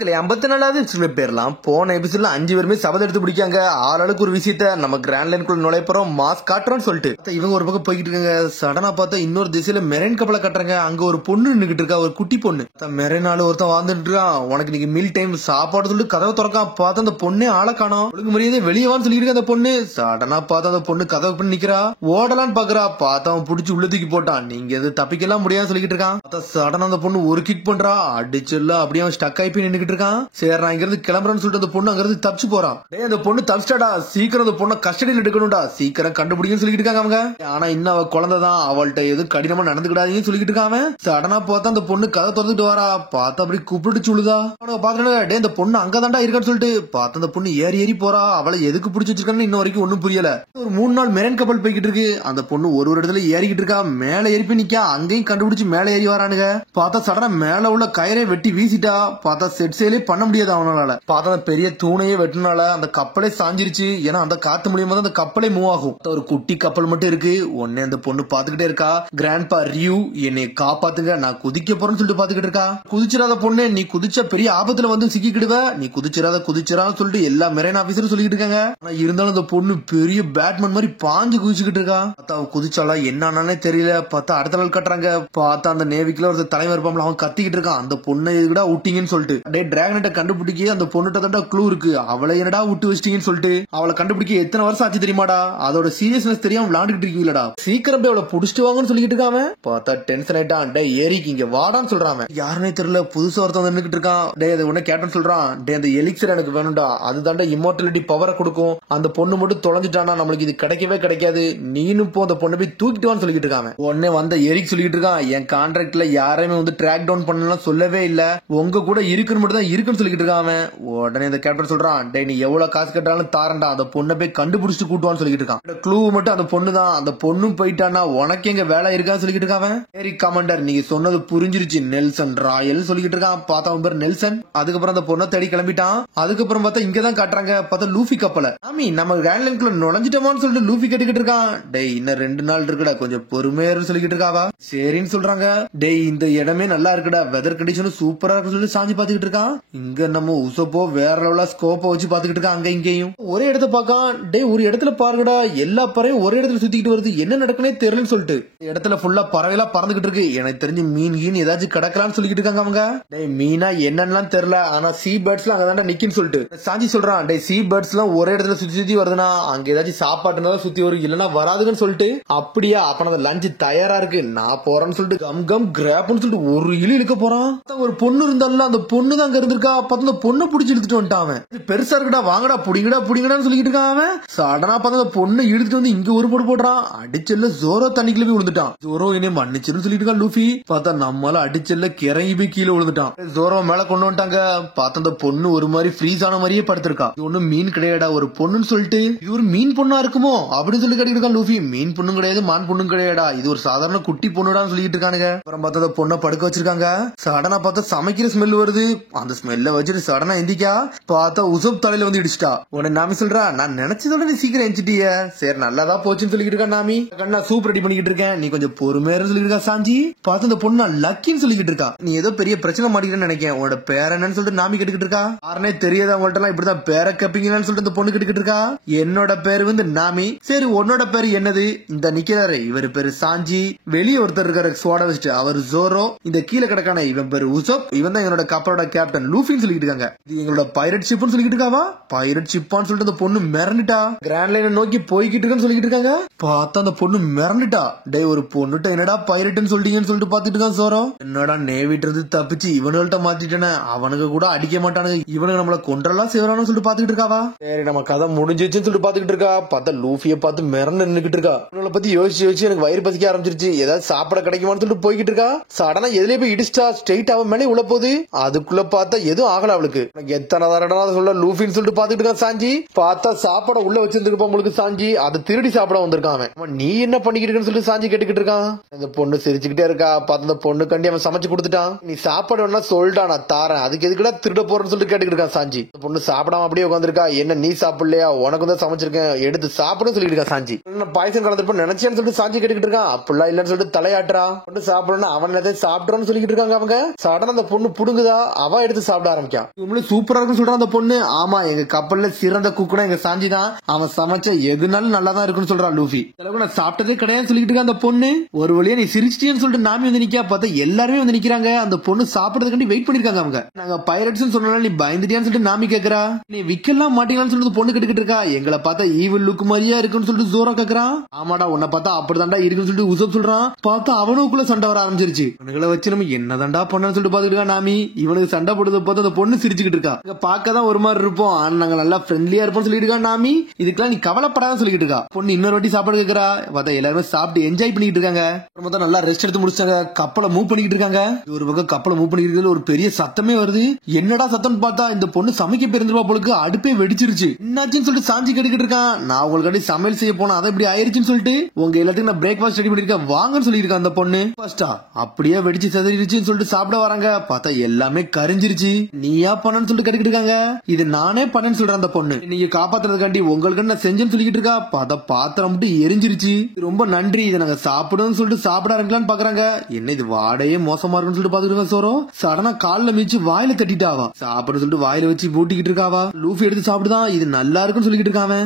54வது பேர்லாம் போன எபிசோட்ல 5 பேருமே சபதம் எடுத்து பிடிக்காங்க. ஆளாளுக்கு ஒரு விஷயத்த நம்ம கிராண்ட் லைனுக்குள்ள நுழைய போறோம், மாஸ் காட்டுறோம்னு சொல்லிட்டு இவங்க ஒரு பக்கம் போய்கிட்டு இருக்காங்க. சடனா பார்த்தா இன்னொரு திசையில மெரைன் கப்பலை கட்டுறாங்க. அங்க ஒரு பொண்ணு நின்னுகிட்டு இருக்கா, ஒரு குட்டி பொண்ணு. மெரைனால ஒருத்தன் வாழ்ந்துட்டு இருக்கான். உனக்கு நீங்க மீல் டைம் சாப்பாடு சொல்லிட்டு கதவை திறக்கான். பார்த்தா அந்த பொண்ணே ஆளை காணோம். ஒழுங்கு மரியாதை வெளியவான்னு சொல்லிட்டு அந்த பொண்ணு. சடனா பார்த்தா அந்த பொண்ணு கதவை பண்ணி நிக்கிறா. ஓடலான்னு பாக்குறா. பார்த்தா அவன் பிடிச்சி உள்ள தூக்கி போட்டான். நீங்க எது தப்பிக்கலாம் முடியாது சொல்லிட்டு இருக்கான். சடனா அந்த பொண்ணு ஒரு கிக் பண்றா. அடிச்சுல அப்படியே அவன் ஸ்டக் ஆகி நின்னுகிட்டு இருக்கான். சரி நான் இங்க இருந்து கிளம்புறேன்னு சொல்லிட்டு அந்த பொண்ணு அங்க இருந்து தப்பிச்சு போறான். அந்த பொண்ணு தப்பிச்சிட்டாடா, சீக்கிரம் அந்த பொண்ணை கஸ்டடியில் எடுக்கணும்டா, சீக்கிரம் கண்டுபிடிக்கன்னு சொல்லிட்டு இருக்காங்க அவங்க. ஆனா இன்னும் அவ குழந்தைதான், அவள்கிட்ட எதுவும் கடினமா நடந்துக்கிடாதீங்கன்னு சொல்லிட்டு இருக்காங்க. சடனா பார்த்தா அந்த பொண்ணு கதை திறந்துட்டு வரா. பார்த்தா அப்படி கூப்பிட்டு சொல்லுதா. பாத்துட்டு இந்த பொண்ணு அங்கதான்டா இருக்கான்னு சொல்லிட்டு பார்த்தா அந்த பொண்ணு ஏறி ஏறி போறா. அவளை எதுக்கு பிடிச்சி வச்சிருக்கான்னு இன்னும் வரைக்கும் ஒன்னும் புரியல. ஒரு 3 நாள் மெரைன் கப்பல் போய்கிட்டு இருக்கு. அந்த பொண்ணு ஒரு இடத்துல ஏறிக்கிட்டு இருக்கா. மேல ஏறி போய் நிக்கா. அங்கேயும் கண்டுபிடிச்சு மேல ஏறி வரானுங்க. பார்த்தா சடனா மேல உள்ள கயிறை வெட்டி வீசிட்டா. பார்த்தா செட் சேலே பண்ண முடியாது அவனால. பார்த்தா அந்த பெரிய தூணையே வெட்டினால அந்த கப்பலே சாஞ்சிருச்சு. ஏன்னா அந்த காத்து மூலியமா தான் அந்த கப்பலே மூவ் ஆகும். ஒரு குட்டி கப்பல் மட்டும் இருக்கு. உடனே அந்த பொண்ணு பாத்துக்கிட்டே இருக்கா. கிராண்ட்பா ரியூ என்னை காப்பாத்துங்க, நான் குதிக்க போறேன்னு சொல்லிட்டு பாத்துக்கிட்டு இருக்கா. குதிச்சிடாத பொண்ணு, நீ குதிச்சா பெரிய ஆபத்துல வந்து சிக்கிக்கிடுவ, நீ குதிச்சிடான்னு சொல்லிட்டு எல்லா மெரைன் ஆபீசரும் சொல்லிட்டு இருக்காங்க. ஆனா இருந்தாலும் அந்த பொண்ணு பெரிய பேட்மேன் மாதிரி பாஞ்சு குதிச்சுக்கிட்டு இருக்கா. பார்த்தா அவ குதிச்சாலா என்னன்னே தெரியல. பார்த்தா அடுத்த நாள் கட்டுறாங்க. பார்த்தா அந்த நேவிக்குள்ள ஒரு தலைவர் இருப்பான், அவன் கத்திக்கிட்டு இருக்கான். அந்த பொண்ணை எதுக்குடா விட்டீங்கன்னு சொல்லிட்டு. டே டிராகனட்ட கண்டுபிடிக்க அந்த பொண்ணுட்ட தான் க்ளூ இருக்கு, அவளை என்னடா விட்டு வச்சிட்டீங்கன்னு சொல்லிட்டு. அவளை கண்டுபிடிக்க எத்தனை வருஷம் ஆச்சு தெரியுமாடா, அதோட சீரியஸ்னஸ் தெரியாம விளையாண்டுட்டு இருக்கீங்களா, சீக்கிரம் போய் அவளை புடிச்சிட்டு வாங்கன்னு சொல்லிட்டு இருக்காம. பார்த்தா டென்ஷன் ஆயிட்டான். டே ஏரிக்கு இங்க வாடான்னு சொல்றான். யாருன்னே தெரியல, புதுசா ஒருத்தன் நின்னுட்டு இருக்கான். டே அது உடனே கேட்டன் சொல்றான். டே அந்த எலிக்சர் எனக்கு வேணும்டா, அதுதான்டா இம்மோர்டாலிட்டி பவரை கொடுக்கும். அந்த பொண்ணு மட்டும் தொலைஞ்சிட்டானா நம்மளுக்கு இது கிடைக்கவே கிடைக்காது, நீனும் போ அந்த பொண்ணை போய் தூக்கிட்டு வான்னு சொல்லிட்டு இருக்காங்க. உடனே வந்த எரிக் சொல்லிட்டு இருக்கான், என் கான்ட்ராக்ட்ல யாரையுமே வந்து ட்ராக் டவுன் பண்ணலாம் சொல்லவே இல்ல, உங்க கூட இருக்குன்னு மட்டும் தான் இருக்குன்னு சொல்லிட்டு இருக்கான். உடனே இந்த கேப்டன் சொல்றான், டே நீ எவ்வளவு காசு கட்டாலும் தாரண்டா, அந்த பொண்ணை போய் கண்டுபிடிச்சு கூட்டுவான்னு சொல்லிட்டு இருக்கான். க்ளூ மட்டும் அந்த பொண்ணு தான், அந்த பொண்ணும் போயிட்டானா உனக்கு எங்க வேலை இருக்கான்னு சொல்லிட்டு இருக்கான். ஏரி கமாண்டர் நீங்க சொன்னது புரிஞ்சிருச்சு, நெல்சன் ராயல் சொல்லிட்டு இருக்கான். பார்த்தா அவன் பேர் நெல்சன். அதுக்கப்புறம் அந்த பொண்ணை தேடி கிளம்பிட்டான். அதுக்கப்புறம் பார்த்தா இங்கதான் காட்டுறாங்க. பார்த்தா லூஃபி கப்பல ஆமி நம்ம கிராண்ட்லைனுக்குள்ள நுழைஞ்சிட்டோமான்னு சொல்லிட்டு லூஃபி கட்டிக்கிட்டு இருக்கான். டே இன்னும் 2 நாள் இருக்குடா, கொஞ்சம் பொறுமையா சொல்லிட்டு இருக்காவா. சரின்னு சொல்றாங்க. டே இந்த இடமே நல்லா இருக்குடா, வெதர் கண்டிஷனும் சூப்பரா இருக்கு சொல்லி சாஞ்சி பாத்துக்கிட்டு இருக்கான். இங்க நம்ம உசப்போ வேற லெவலா ஸ்கோப்ப வச்சு பாத்துக்கிட்டு இருக்கான். அங்க இங்கேயும் ஒரே இடத்த பாக்கான். டே ஒரு இடத்துல பாருங்கடா, எல்லா பறவையும் ஒரே இடத்துல சுத்திக்கிட்டு வருது, என்ன நடக்குனே தெரியலன்னு சொல்லிட்டு இடத்துல ஃபுல்லா பறவைலாம் பறந்துகிட்டு இருக்கு. எனக்கு தெரிஞ்சு மீன் ஏதாச்சும் கிடக்கலாம்னு சொல்லிட்டு இருக்காங்க அவங்க. டே மீனா என்னன்னு தெரியல, ஆனா சீ பேர்ட்ஸ் எல்லாம் அங்கதான் நிக்குன்னு சொல்லிட்டு சாஞ்சி சொல்றான். டே சீ பேர்ட்ஸ் எல்லாம் ஒரே இடத்துல சுத்தி சுத்தி வருதுன்னா அங்க ஏதாச்சும் சாப்பாட்டுனா சுத்தி வரும், இல்லன்னா வராதுன்னு சொல்லிட்டு. அப்படியா அப்ப லஞ்ச் தயாரா இருக்கு, நான் போறேன்னு சொல்லிட்டு கம் கம் கிராப்னு சொல்லிட்டு ஒரு இழுக்க போறான். ஒரு பொண்ணு இருந்தால அந்த பொண்ணு தான் அங்க இருந்திருக்கா. பார்த்து அந்த பொண்ணை பிடிச்சி இழுத்துட்டு வந்துட்டான். பெருசா இருக்குடா, வாங்கடா புடிங்கடான்னு சொல்லிட்டு இருக்கான். சடனா பார்த்து அந்த பொண்ணை இழுத்துட்டு வந்து இங்க ஒரு போட்டு போடுறான். அடிச்சல்ல ஜோரோ தண்ணிக்குள்ள போய் விழுந்துட்டான். ஜோரோ என்ன மன்னிச்சுன்னு சொல்லிட்டு இருக்கான் லூஃபி. பார்த்தா நம்மளால அடிச்சல்ல கிறங்கி போய் கீழே விழுந்துட்டான். ஜோரோ மேல கொண்டு வந்துட்டாங்க. பார்த்த அந்த பொண்ணு ஒரு மாதிரி ஃப்ரீஸ் ஆன மாதிரியே படுத்திருக்கா. இது ஒண்ணு மீன் கிடையாடா, ஒரு பொண்ணுன்னு சொல்லிட்டு. இது ஒரு மீன் பொண்ணா இருக்குமோ அப்படின்னு சொல்லி கேட்டுட்டு இருக்கான் லூஃபி. மீன் பொண்ணும் கிடையாது, மான் பொண்ணும் கிடையாடா, இது ஒரு சாதாரண குட்டி பொண்ணுடான்னு சொல்லிட்டு இருக்கானுங்க. அப்புறம் பார்த்தா பொண்ணை படுக்க வச்சிருக்காங்க. சடனா பார்த்தா சமைக்கிற ஸ்மெல் வருது. அந்த ஸ்மெல்ல வச்சுட்டு சடனா எந்திக்கா. பார்த்தா உசப் தலையில வந்து இடிச்சிட்டா. உடனே நாமி சொல்றா, நான் நினைச்சதோட நீ சீக்கிரம் எஞ்சிட்டிய, சரி நல்லதா போச்சுன்னு சொல்லிட்டு இருக்கா நாமி. கண்ணா சூப் ரெடி பண்ணிக்கிட்டு இருக்கேன், நீ கொஞ்சம் பொறுமையா சொல்லிட்டு இருக்கா சாஞ்சி. பார்த்து அந்த பொண்ணு லக்கின்னு சொல்லிக்கிட்டு இருக்கா. நீ ஏதோ பெரிய பிரச்சனை மாட்டிக்கிட்டேன்னு நினைக்கிறேன், உன்னோட பேர் என்னன்னு சொல்லிட்டு நாமி கேட்டுக்கிட்டு இருக்கா. யாருனே தெரியாத அவங்கள்ட்ட எல்லாம் இப்படிதான் பேரை கேப்பீங்கன்னு சொல்லிட்டு அந்த பொண்ணு கேட்டுக்கிட்டு இருக்கா. என்னோட பேரு வந்து நாமி. சரி உன்னோட பேரு என்னது? இந்த நிக்கிறாரு இவர் பேரு சாஞ்சி. வெளியே ஒருத்தர் இருக்காரு சோட வச்சுட்டு, அவர் ஜோரோ. இந்த கீழே கிடக்கான இவன் பேரு உசப். இவன் தான் என்னோட கப்பலோட கேப்டன் லூஃபின்னு சொல்லிட்டு இருக்காங்க. இது எங்களோட பைரட் ஷிப்னு சொல்லிட்டு இருக்காவா. பைரட் ஷிப்பான்னு சொல்லிட்டு அந்த பொண்ணு மிரண்டுட்டா. கிராண்ட் லைனை நோக்கி போய்கிட்டு இருக்குன்னு சொல்லிட்டு இருக்காங்க. பார்த்தா அந்த பொண்ணு மிரண்டுட்டா. டே ஒரு பொண்ணுட்ட என்னடா பைரட்னு சொல்லிட்டீங்கன்னு சொல்லிட்டு பாத்துட்டு இருக்கான் ஜோரோ. என்னடா நேவிட்டு இருந்து தப்பிச்சு இவனுகள்ட்ட மாத்திட்டேன, அவனுக்கு கூட அடிக்க மாட்டானுங்க, இவனுக்கு நம்மள கொன்றலாம் செய்வானு சொல்லிட்டு பாத்துக்கிட்டு இருக்காவா. சரி நம்ம கதை முடிஞ்சிச்சுன்னு சொல்லிட்டு பாத்துக்கிட்டு இருக்கா. பார்த்தா லூஃபியை பார்த்து மிரண்டு நின்னுக்கிட்டு இருக்கா. இவனை பத்தி யோசிச்சு எனக்கு வயிறு பசிக்க ஆரம்பிச்சிருச்சு, ஏதாவது சாப்பிட கிடைக்குமான்னு சொல்லிட்டு போய்கிட்டு இருக்கா. சடனா எதுலயே போய் இடிச்சிட்டா. ஸ்ட்ரெயிட் அவன் மேலே உள்ள போகுது. அதுக்குள்ள பார்த்தா எதுவும் ஆகல அவளுக்கு. எத்தனை தடவை சொல்ல லூஃபின்னு சொல்லிட்டு பாத்துக்கிட்டு இருக்கான் சாஞ்சி. பார்த்தா சாப்பாட உள்ள வச்சிருந்துருப்பா உங்களுக்கு சாஞ்சி, அதை திருடி சாப்பிட வந்திருக்கான் அவன். நீ என்ன பண்ணிக்கிட்டு சொல்லிட்டு சாஞ்சி கேட்டுக்கிட்டு இருக்கான். அந்த பொண்ணு சிரிச்சுக்கிட்டே இருக்கா. பார்த்து அந்த பொண்ணு கண்டி அவன் சமைச்சு கொடுத்துட்டான். நீ சாப்பாடு வேணா சொல்லிட்டா நான் தாரேன், அதுக்கு எதுக்குடா திருட போறேன்னு சொல்லிட்டு கேட்டுக்கிட்டு இருக்கான் சாஞ்சி. அந்த பொண்ணு சாப்பிடாம அப்படியே உட்காந்துருக்கா. என்ன நீ சாப்பிடலையா, உனக்கு தான் சமைச்சிருக்கேன் எடுத்து சாப்பிடுன்னு சொல்லிட்டு இருக்கா சாஞ்சி. பாயசம் கலந்துருப்ப நினைச்சேன்னு சொல்லிட்டு சாஞ்சி கேட்டுக்கிட்டு இருக்கான். அப்படிலாம் இல்லன்னு சொல்லிட்டு தலையாட்டுறா. சாப்பிடணும் அவன் சாப்பிடுறான்னு சொல்லிட்டு இருக்காங்க அவங்க. சடனா அந்த பொண்ணு புடுங்குதா. அவ எடுத்து சாப்பிட ஆரம்பிக்கான். இவங்களும் சூப்பரா இருக்குன்னு சொல்றான் அந்த பொண்ணு. ஆமா, எங்க கப்பல்ல சிறந்த குக்குனா எங்க சாஞ்சி தான், அவன் சமைச்ச எதுனாலும் நல்லா தான் இருக்குன்னு சொல்றான் லூஃபி. நான் சாப்பிட்டதே கிடையாது சொல்லிட்டு இருக்க அந்த பொண்ணு. ஒரு வழியா நீ சிரிச்சிட்டேன்னு சொல்லிட்டு நாமி வந்து நிக்கா, பார்த்தா எல்லாருமே வந்து நிக்கிறாங்க. அந்த பொண்ணு சாப்பிடறதுக்காண்டி வெயிட் பண்ணிருக்காங்க. அவங்க நாங்க பைரட்ஸ் சொன்னாலும் நீ பயந்துட்டியான்னு சொல்லிட்டு நாமி கேக்குறா. நீ விக்கலாம் மாட்டீங்களான்னு சொல்லிட்டு பொண்ணு கேட்டுக்கிட்டு இருக்கா. எங்களை பார்த்தா ஈவில் லுக் மாதிரியா இருக்குன்னு சொல்லிட்டு ஜோரா கேக்குறான். ஆமாடா, உன்னை பார்த்தா அப்படிதான்டா இருக்குன்னு சொல்லிட்டு உசப் சொல்றான். பார்த்தா அவனுக்குள்ள சண்டை வர ஆரம்பிச்சிருச்சு. இவனுங்களை வச்சு நம்ம என்னதான்டா பண்ணு சொல்லிட்டு பாத்துட்டு இருக்கா நாமி. இவனுக்கு சண்டை போடுறத பார்த்து அந்த பொண்ணு சிரிச்சுக்கிட்டு இருக்கா. பார்க்கதான் ஒரு மாதிரி இருப்போம், ஆனா நாங்க நல்லா ஃப்ரெண்ட்லியா இருப்போம் சொல்லிட்டு இருக்கா நாமி. இதுக்கெல்லாம் நீ கவலைப்படாத சொல்லிட்டு இருக்கா. பொண்ணு இன்னொரு வாட்டி சாப்பாடு கேக்குறா. பார்த்தா எல்லாருமே சாப்பிட்டு என்ஜாய் பண்ணிட்டு இருக்காங்க. மொத்தம் நல்லா ரெஸ்ட் எடுத்து முடிச்சாங்க. கப்பலை மூவ் பண்ணிட்டு இருக்காங்க. ஒரு பக்கம் கப்பலை மூவ் பண்ணிட்டு ஒரு பெரிய சத்தமே வருது. என்னடா சத்தம் பார்த்தா இந்த பொண்ணு சமைக்க பெருந்துருவா போலுக்கு அடுப்பே வெடிச்சிருச்சு. என்னாச்சுன்னு சொல்லிட்டு சாஞ்சி கேட்டுக்கிட்டு இருக்கான். நான் உங்களுக்கு சமையல் செய்ய போனா அதை இப்படி ஆயிருச்சுன்னு சொல்லிட்டு உங்க எல்லாத்துக்கும் நான் பிரேக்ஃபாஸ்ட் ரெடி பண்ணிருக்கேன் வாங்கன்னு சொல்லியிருக்கேன் அந்த பொண்ணு. ஃபர்ஸ்டா அப்படியே வெடிச்சு செதறிடுச்சுன்னு சொல்லிட்டு சாப்பிட வராங்க. பார்த்தா எல்லாமே கரிஞ்சிருச்சு. நீயா பண்ணன்னு சொல்லிட்டு கேட்டுக்கிட்டு இருக்காங்க. இது நானே பண்ணேன்னு சொல்றேன் அந்த பொண்ணு. நீங்க காப்பாத்துறதுக்காண்டி உங்களுக்கு நான் செஞ்சேன்னு சொல்லிக்கிட்டு இருக்கா. பார்த்தா பாத்திரம் மட்டும் எரிஞ்சிருச்சு. ரொம்ப நன்றி, இதை நாங்க சாப்பிடுன்னு சொல்லிட்டு சாப்பிட ஆரம்பிக்கலான்னு பாக்குறாங்க. என்ன இது வாடையே மோசமா இருக்குன்னு சொல்லிட்டு பாத்துட்டு சோரோ சடனா கால்ல மிச்சு வாயில தட்டிட்டாவா. சாப்பிட சொல்லிட்டு வாயில வச்சு பூட்டிக்கிட்டு இருக்காவா. லூஃபி எடுத்து சாப்பிடுதான். இது நல்லா இருக்குன்னு சொல்லிட்டு இருக்காங்க.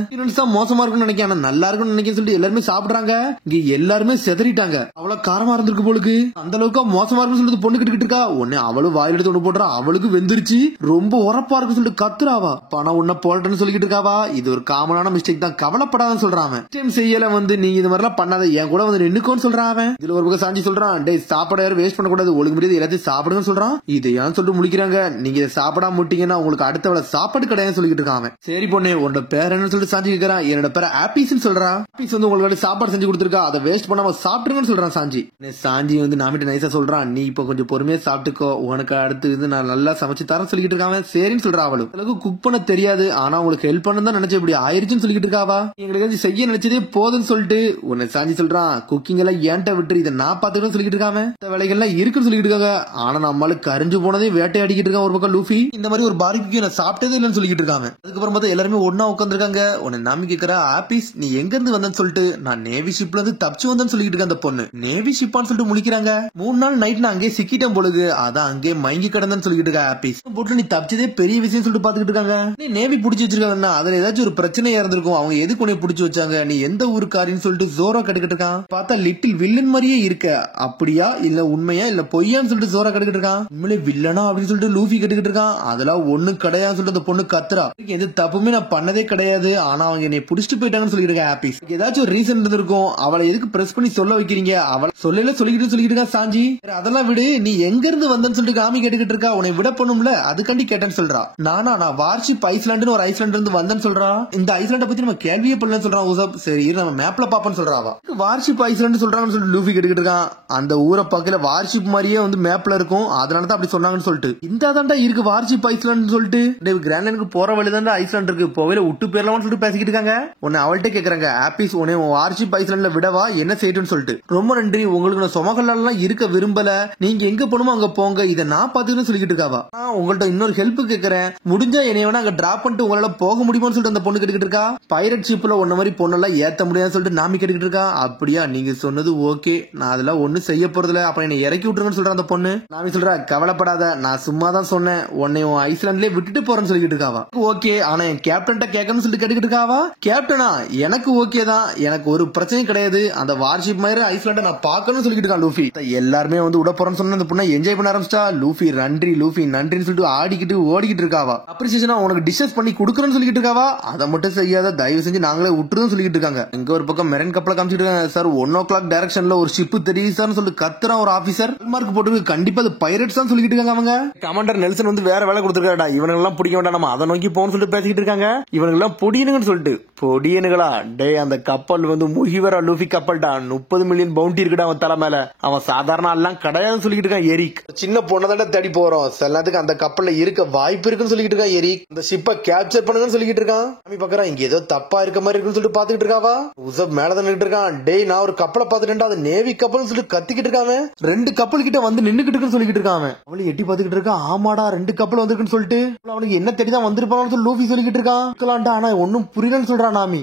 மோசமா இருக்குன்னு நினைக்கிறேன், ஆனா நல்லா இருக்குன்னு நினைக்கிறேன் சொல்லிட்டு எல்லாருமே சாப்பிடுறாங்க. இங்க எல்லாருமே செதறிட்டாங்க. அவ்வளவு காரமா இருந்திருக்கு போலுக்கு. அந்த அளவுக்கு மோசமா இருக்குன்னு சொல்லிட்டு பொண்ணு கிட்டு இருக்கா. உடனே அவளும் வாயில எடுத்து ஒண்ணு போடுறா. அவளுக்கு வெந்துருச்சு. ரொம்ப உரப்பா இருக்குன்னு சொல்லிட்டு கத்துறாவா. பணம் உன்ன போல்ட்டன்னு சொல்லிட்டு இருக்காவா. இது ஒரு காமனான மிஸ்டேக் தான், கவலைப்படாதன்னு சொல்றான். செய்யல வந்து நீங்க இது மாதிரிலாம் பண்ணாத, என் கூட வந்து நின்னுக்கோன்னு சொல்றான். இதுல ஒரு பக்கம் சாஞ்சி சொல்றான், டேய் சாப்பாடு யாரும் வேஸ்ட் பண்ணக்கூடாது, ஒழுங்கு முடியாது எல்லாத்தையும் சாப்பிடுங்கன்னு சொல்றான். இதை ஏன் சொல்லிட்டு முடிக்கிறாங்க. நீங்க இதை சாப்பிடாம முட்டீங்கன்னா உங்களுக்கு அடுத்த வேலை சாப்பாடு கிடையாது சொல்லிட்டு இருக்காங்க. சரி பொண்ணு, உன்னோட பேர் என்ன சொல்லிட்டு சாஞ்சி கேட்கறான். என்னோட பேர் ஆபீஸ்ன்னு சொல்றான். ஆபீஸ் வந்து உங்களுக்கு சாப்பாடு செஞ்சு கொடுத்துருக்கா, அதை வேஸ்ட் பண்ணாம சாப்பிடுங்கன்னு சொல்றான் சாஞ்சி. சாஞ்சி வந்து நாமிட்டு நைசா சொல்றான், நீ இப்ப கொஞ்சம் பொறுமையா சாப்பிட்டுக்கோ, உனக்கு அடுத்து வந்து நான் நல்லா சமைச்சு தரேன் சொல்லிட்டு இருக்காங்க. சரின்னு சொல்றா. அவளுக்கு எனக்கு குக் பண்ண தெரியாது, ஆனா உங்களுக்கு ஹெல்ப் பண்ண தான் நினைச்சு இப்படி ஆயிருச்சுன்னு சொல்லிட்டு இருக்காவா. எங்களுக்கு செய்ய நினைச்சதே போதுன்னு சொல்லிட்டு உன்னை சாஞ்சி சொல்றான். குக்கிங் எல்லாம் ஏன்ட்ட விட்டு இதை நான் பாத்துக்கணும் சொல்லிட்டு இருக்காம. இந்த வேலைகள்லாம் இருக்குன்னு சொல்லிட்டு இருக்காங்க. ஆனா நம்மளுக்கு கரிஞ்சு போனதையும் வேட்டையாடிக்கிட்டு இருக்கான் ஒரு பக்கம் லூஃபி. இந்த மாதிரி ஒரு பார்பிக்யூ நான் சாப்பிட்டதே இல்லைன்னு சொல்லிட்டு இருக்காங்க. அதுக்கப்புறம் பார்த்தா எல்லாருமே ஒன்னா உட்காந்துருக்காங்க. உன்னை நாமி கேட்கறா, ஆபீஸ் நீ எங்க இருந்து வந்தேன்னு சொல்லிட்டு. நான் நேவி ஷிப்ல இருந்து தப்பிச்சு வந்தேன்னு சொல்லிட்டு இருக்க அந்த பொண்ணு. நேவி ஷிப்பான்னு சொல்லிட்டு முழிக்கிறாங்க. 3 நாள் நைட் நான் அங்கேயே சிக்கிட்டேன் பொழுது, அதான் அங்கேயே மயங்கி கிடந்தேன்னு சொல்லிட்டு இருக்கா ஆபீஸ். போட்டு நீ தப்பிச்சதே பெரிய விஷயம் சொல்லிட்டு பாத்துக்கிட்டு இருக்காங்க. நீ நேவி பிடிச்சி வச்சிருக்காங்கன்னா அதுல ஏதாச்சும் ஒரு பிரச்சனையா இருந்திருக்கும். அவங்க எதுக்கு உன்னை பிடிச்சி வச்சாங்க, நீ எந்த ஊருக்காரின்னு சொல்லிட்டு ஜோரா கட்டுக்கிட்டு இருக்கான். பார்த்தா லிட்டில் வில்லன் மாதிரியே இருக்க. அப்படியா இல்ல உண்மையா இல்ல பொய்யான்னு சொல்லிட்டு ஜோரா கட்டுக்கிட்டு இருக்கான். உண்மையிலே வில்லனா அப்படின்னு சொல்லிட்டு லூஃபி கட்டுக்கிட்டு இருக்கான். அதெல்லாம் ஒண்ணு கிடையாது சொல்லிட்டு அந்த பொண்ணு கத்துறா. எந்த தப்புமே நான் பண்ணதே கிடையாது, ஆனா அவங்க என்னை புடிச்சிட்டு போயிட்டாங்கன்னு சொல்லிட்டு இருக்கா ஆபீஸ். ஏதாச்சும் ஒரு ரீசன் இருந்திருக்கும், அவளை எதுக்கு பிரஸ் பண்ணி சொல்ல வைக்கிறீங்க, அவளை சொல்லல சொல்லிக்கிட்டு இருக்கா சாஞ்சி. அதெல்லாம் விடு, நீ எங்க இருந்து வந்தன்னு சொல்லிட்டு காமி கேட்டுக்கிட்டு இருக்கா. உன்னை விட பண்ணும்ல அதுக்காண்டி கேட்டேன்னு சொல்றா. நான் வார்ஷிப் ஐஸ்லாண்டு ஒரு ஐஸ்லாண்ட் இருந்து வந்தேன்னு சொல்றா. இந்த ஐஸ்லாண்டை பத்தி நம்ம கேள்வியே பண்ணலன்னு சொல்றான் உசப். சரி நம்ம மேப்ல பாப்போம்னு சொல்றாவா. வார்ஷிப் ஐஸ்லாண்ட் சொல்றாங்கன்னு சொல்லிட்டு லூஃபி கேட்டுக்கிட்டு இருக்கான். அந்த ஊரை பக்கத்துல வார்ஷிப் மாதிரியே வந்து மேப்ல இருக்கும், அதனாலதான் அப்படி சொன்னாங்கன்னு சொல்லிட்டு. இந்த தாண்டா இருக்கு வார்ஷிப் ஐஸ்லாண்ட் சொல்லிட்டு. கிராண்ட்லேண்டுக்கு போற வழி தான் ஐஸ்லாண்ட் இருக்கு, போவேல விட்டு போயிடலாம்னு சொல்லிட்டு பேசிக்கிட்டு இருக்காங்க. உன்னை அவள்கிட்ட கேக்குறாங்க, ஆபீஸ் உன்னை வார்ஷிப் ஐஸ்லாண்ட்ல விடவா என்ன செய்யட்டும்னு சொல்லிட்டு. ரொம்ப நன்றி, உங்களுக்கு நான் சொமகல்லாம் இருக்க விரும்பல, நீங்க எங்க போகணுமோ அங்க போங்க, இதை நான் பாத்துக்கணும்னு சொல்லிட்டு இருக்காவா. உங்கள்ட்ட இன்னொரு ஹெல்ப் கேட்கறேன், முடிஞ்சா என்னை வேணா அங்க டிராப் பண்ணிட்டு உங்களால போக முடியுமான்னு சொல்லிட்டு அந்த பொண்ணு கேட்டுக்கிட்டு இருக்கா. பைரட் ஷிப்ல ஒன்ன மாதிரி பொண்ணெல்லாம் ஏத்த முடியாதுன்னு சொல்லிட்டு நாமி கேட்டுக்கிட்டு இருக்கா. அப்படியா, நீங்க சொன்னது ஓகே, நான் அதெல்லாம் ஒண்ணும் செய்ய போறதுல, அப்ப என்னை இறக்கி விட்டுருங்கன்னு சொல்ற அந்த பொண்ணு. நாமி சொல்றா, கவலைப்படாத, நான் சும்மா தான் சொன்னேன், உன்னை ஐஸ்லாண்ட்லயே விட்டுட்டு போறேன்னு சொல்லிட்டு இருக்காவா. ஓகே, ஆனா என் கேப்டன்ட்ட கேட்கணும்னு சொல்லிட்டு கேட்டுக்கிட்டு இருக்காவா. கேப்டனா எனக்கு ஓகே தான், எனக்கு ஒரு பிரச்சனையும் கிடையாது, அந்த வார்ஷிப் மாதிரி ஐஸ்லாண்ட நான் பாக்கணும்னு சொல்லிட்டு இருக்கான் லூஃபி. எல்லாருமே வந்து விட போறேன்னு சொன்ன அந்த பொண்ணை என்ஜாய் பண்ண ஆரம்பிச்சா. லூஃபி நன்றி லூஃபி நன்றின்னு சொல்லிட்டு ஆடிக்கிட்டு ஓடிக்கிட்டு இருக்காவா. அப்ரிசியேஷனா உனக்கு டிஷஸ் பண்ணி கொடுக்கணும்னு சொல்லிட்டு இருக்காவா. அதை மட்டும் செய்யாத, தயவு செஞ்சு நாங்களே விட்டுருன்னு சொல்லிட்டு இருக்காங்க. இங்க ஒரு பக்கம் மெரன் கப்பல காமிச்சிட்டு இருக்காங்க. சார் 1 o'clock டைரக்ஷன்ல ஒரு ஷிப் தெரியுது சார்னு சொல்லிட்டு கத்துறான் ஒரு ஆபீசர். மார்க் போட்டு கண்டிப்பா அது பைரட்ஸ் தான் சொல்லிட்டு இருக்காங்க. அவங்க கமாண்டர் நெல்சன் வந்து வேற வேலை கொடுத்துருக்காடா, இவனுங்க எல்லாம் பிடிக்க வேண்டாம், நம்ம அதை நோக்கி போன்னு சொல்லிட்டு பேசிக்கிட்டு இருக்காங்க. இவனுங்க எல்லாம் பொடியனுங்கன்னு சொல்லிட்டு. பொடியனுங்களா டே, அந்த கப்பல் வந்து முகிவரா லூஃபி கப்பல்டா, 30 மில்லியன் பவுண்டி இருக்குடா அவன் தலை மேல, அவன் சாதாரண எல்லாம் கிடையாதுன்னு சொல்லிட்டு இருக்கான் எரிக். சின்ன பொண்ணதாண்டா தேடி போறோம், சிலத்துக்கு அந்த கப்பல்ல இருக்க வாய்ப்பு இருக்குன்னு சொல்லிட்டு இருக்கான் எரிக். இந்த ஷிப்பை கேப்சர் பண்ணுங்கன்னு சொல்லிட்டு இருக்கான். பாக்குறான் இங்க ஏதோ தப்பா இருக்க மாதிரி இருக்குன்னு சொல்லிட்டு பாத்துக்கிட்டு இருக்காவா. உசப் மேலதான் நின்னுட்டு இருக்கான். டே, நான் ஒரு கப்பலை பாத்துட்டேன்டா, அது நேவி கப்பல்னு சொல்லிட்டு கத்திக்கிட்டு இருக்காங்க. 2 கப்பல் கிட்ட வந்து நின்னுக்கிட்டு இருக்குன்னு சொல்லிட்டு இருக்காங்க. அவளை எட்டி பாத்துக்கிட்டு இருக்கா. ஆமாடா 2 கப்பல் வந்திருக்குன்னு சொல்லிட்டு. அவனுக்கு என்ன தெரியுதான் வந்திருப்பான்னு சொல்லி லூஃபி சொல்லிக்கிட்டு இருக்கான். ஆனா ஒன்னும் புரியலன்னு சொல்றான் நாமி.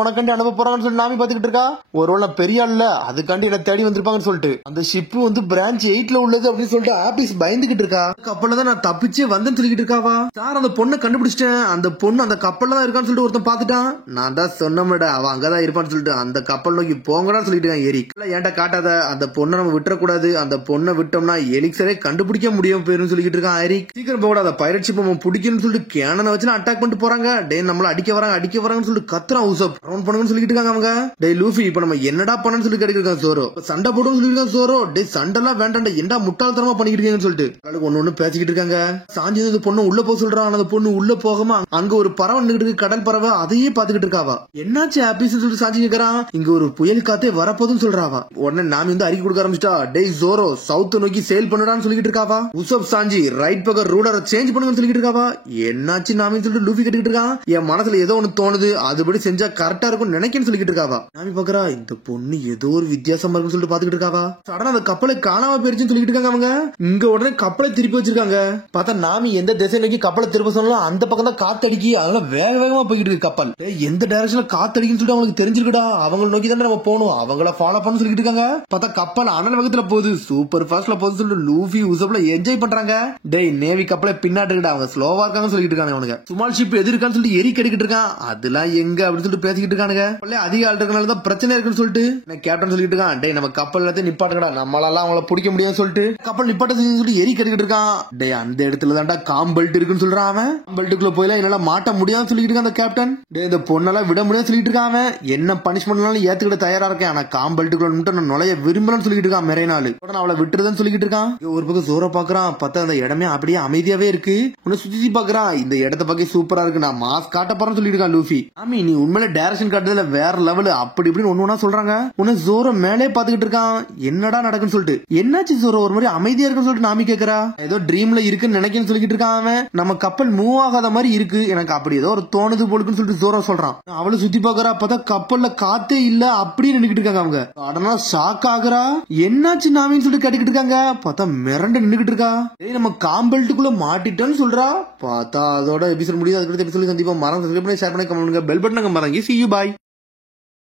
உனக்காண்டி அனுப்ப போறான்னு சொல்லி நாமி பாத்துக்கிட்டு இருக்கா. ஒருவேளை பெரிய ஆள்ல அதுக்காண்டி என்ன தேடி வந்திருப்பாங்கன்னு சொல்லிட்டு. அந்த ஷிப் வந்து பிரான்ச் 8ல உள்ளது அப்படின்னு சொல்லிட்டு ஆபீஸ் பயந்துகிட்டு இருக்கா. கப்பல்ல தான் நான் தப்பிச்சே வந்தேன்னு சொல்லிட்டு இருக்காவா. சார் அந்த பொண்ணை கண்டுபிடிச்சிட்டேன், அந்த பொண்ணு அந்த கப்பல்ல தான் இருக்கான்னு சொல்லிட்டு ஒருத்தன் பாத்துட்டான். நான் தான் சொன்னமேட அவன் அங்கதான் இருப்பான்னு சொல்லிட்டு அந்த கப்பல் நோக்கி போங்கடான்னு சொல்லிட்டு இருக்கான் எரிக். ஏன்டா காட்டாத, அந்த பொண்ணை நம்ம விட்டுறக்கூடாது, அந்த பொண்ணை விட்டோம்னா எலிக்சரே கண்டுபிடிக்க முடியும் பேருன்னு சொல்லிட்டு இருக்கான் எரிக். சீக்கிரம் போகடா, அந்த பைரட் ஷிப் நம்ம பிடிக்கணும்னு சொல்லிட்டு கேனனை வச்சு அட்டாக் பண்ணிட்டு போறாங்க. டே நம்மள அடிக்க வராங்கன்னு சொல்லிட்டு கத்துறான் உசப். ரவுண்ட் பண்ணுங்கன்னு சொல்லிட்டு இருக்காங்க அவங்க. டே லூஃபி இப்ப நம்ம என்னடா பண்ணன்னு சொல்லி கேட்க சோரோ. சண்டை போடுன்னு சொல்லிட்டு சோரோ. டே சண்டைலாம் வேண்டாம், என்னடா முட்டாள்தனமா பண்ணிக்கிட்டு இருக்கீங்கன்னு சொல்லிட்டு ஒன்னு பேசிக்கிட்டு இருக்காங்க. சாஞ்சி அந்த பொண்ணு உள்ள போக சொல்றான். அந்த பொண்ணு உள்ள போகாம அங்க ஒரு பறவை நின்றுட்டு இருக்கு, கடல் பறவை. அதையே பாத்துக்கிட்டு இருக்காவா. என்னாச்சு ஆபீஸ் சொல்லிட்டு சாஞ்சி நிக்கிறான். இங்க ஒரு புயல் காத்தே வரப்போதுன்னு சொல்றாவா. உடனே நாம வந்து அறிக்கை கொடுக்க ஆரம்பிச்சிட்டா. டேய் ஜோரோ சவுத் நோக்கி சேல் பண்ணுடான்னு சொல்லிட்டு இருக்காவா. உசப் சாஞ்சி ரைட் பக்கம் ரூலரை சேஞ்ச் பண்ணுங்கன்னு சொல்லிட்டு இருக்காவா. என்னாச்சு நாமி சொல்லிட்டு லூஃபி கட்டிட்டு இருக்கான். என் மனசுல ஏதோ ஒண்ணு தோணுது, அதுபடி செஞ்சா கரெக்டா இருக்கும் நினைக்கன்னு சொல்லிட்டு இருக்காவா. நாமி பாக்குறா இந்த பொண்ணு ஏதோ ஒரு வித்தியாசமா இருக்குன்னு சொல்லிட்டு பாத்துக்கிட்டு இருக்காவா. சடனா அந்த கப்பலை காணாம போயிருச்சுன்னு சொல்லிட்டு இருக்காங்க அவங்க. இங்க உடனே கப்பலை திருப்பி வச்சிருக்காங்க. பார்த்தா நாமி எந்த திசை நோக்கி கப்பலை திருப்ப சொன்னாலும் அந்த பக்கம் தான் காத்தடிக்கி, அதனால வேக வேகமா போய்கிட்டு இருக்கு கப்பல். எந்த டைரக்ஷன்ல காத்தடிக்குன்னு சொல்லிட்டு அவங்களுக்கு தெரிஞ்சிருக்குடா. அவங்களை நோக்கி தான் நம்ம போகணும், அவங்கள ஃபாலோ பண்ணு சொல்லிட்டு இருக்காங்க. பார்த்தா கப்பல் அனல் வேகத்துல போகுது, சூப்பர் ஃபாஸ்ட்ல போகுது சொல்லிட்டு லூஃபி உசப்ல என்ஜாய் பண்றாங்க. டேய் நேவி கப்பலை பின்னாட்டுக்கிட்ட அவங்க ஸ்லோவா இருக்காங்க சொல்லிட்டு இருக்காங்க அவனுங்க. சுமால் ஷிப் எது இருக்கான்னு சொல்லிட்டு எரி கடிக்கிட்டு இருக்கான். அதெல்லாம் எங்க அப்படின்னு சொல்லிட்டு பேசிக்கிட்டு இருக்கானுங்க. அதிக ஆள் இருக்கனால தான் பிரச்சனை இருக்குன்னு சொல்லிட்டு கேப்டன் சொல்லிட்டு இருக்கான். டேய் நம்ம கப்பல் எல்லாத்தையும் நிப்பாட்டுக்கடா, நம்மளால அவங்கள பிடிக்க முடியாது சொல்லிட்டு கப்பல் நிப்பாட்ட சொல்லிட்டு எரி கடிக்கிட்டு இருக்கான். டே அந்த இடத்துல தான்டா காம்பெல்ட் இருக்குன்னு சொல்றான் அவன். காம்பெல்ட்டுக்குள்ள போயெல்லாம் என்னால மாட்ட முடியாதுன்னு சொல்லிட்டு இருக்கான் அந்த கேப்டன். டே இந்த பொண்ணெல்லாம் விட முடியாது சொல்லிட்டு இருக்கான் அவன். என்ன பனிஷ்மெண்ட்னாலும் ஏத்துக்கிட்ட தயாரா இருக்கேன், ஆனா காம்பெல்ட்டுக்குள்ள மட்டும் நான் நுழைய விரும்பலன்னு சொல்லிட்டு இருக்கான் மெரே நாள். உடனே அவளை விட்டுறதுன்னு சொல்லிட்டு இருக்கான். ஒரு பக்கம் ஜோர பாக்குறான். பார்த்தா அந்த இடமே அப்படியே அமைதியாவே இருக்கு. உன்னை சுத்தி பாக்குறான். இந்த இடத்த பக்கம் சூப்பரா இருக்கு, நான் மாஸ் காட்ட போறேன்னு சொல்லிட்டு இருக்கான் லூஃபி. ஆமி நீ உண்மையில டைரக்ஷன் காட்டுறதுல வேற லெவல் அப்படி இப்படின்னு ஒண்ணு சொல்றாங்க. உன்னை ஜோர மேலே பாத்துக்கிட்டு இருக்கான். என்னடா நடக்குன்னு சொல்லிட்டு. என்னாச்சு ஜோரோ ஒரு மாதிரி அமைதியா இருக்குன்னு சொல்லிட்டு நாமி கேக்குறா. ஏதோ ட்ரீம்ல இருக்குன்னு நினைக்கிறேன்னு சொல்லிட்டு இருக்கான் அவன். நம்ம கப்பல் மூவ் ஆகாத மாதிரி இருக்கு, எனக்கு அப்படி ஏதோ ஒரு தோணுது போலுக்குன்னு சொல்லிட்டு ஜோரோ சொல்றான். அவளை சுத்தி பாக்குறா. பார்த்தா கப்பல்ல காத்தே இல்ல, அப்படியே நின்னுக்கிட்டு இருக்காங்க அவங்க. உடனே ஷாக் ஆகுறா. என்னாச்சு நாமின்னு சொல்லிட்டு கேட்டுக்கிட்டு இருக்காங்க. பார்த்தா மிரண்டு நின்னுக்கிட்டு இருக்கா. ஏய் நம்ம காம்பெல்ட்டுக்குள்ள மாட்டிட்டோன்னு சொல்றா. பார்த்தா அதோட எபிசோட் முடியாது. அதுக்கு எபிசோட் சந்திப்போம். மறந்து ஷேர் பண்ணி கமெண்ட் பண்ணுங்க. பெல் பட்டனை மறந்து see you bye.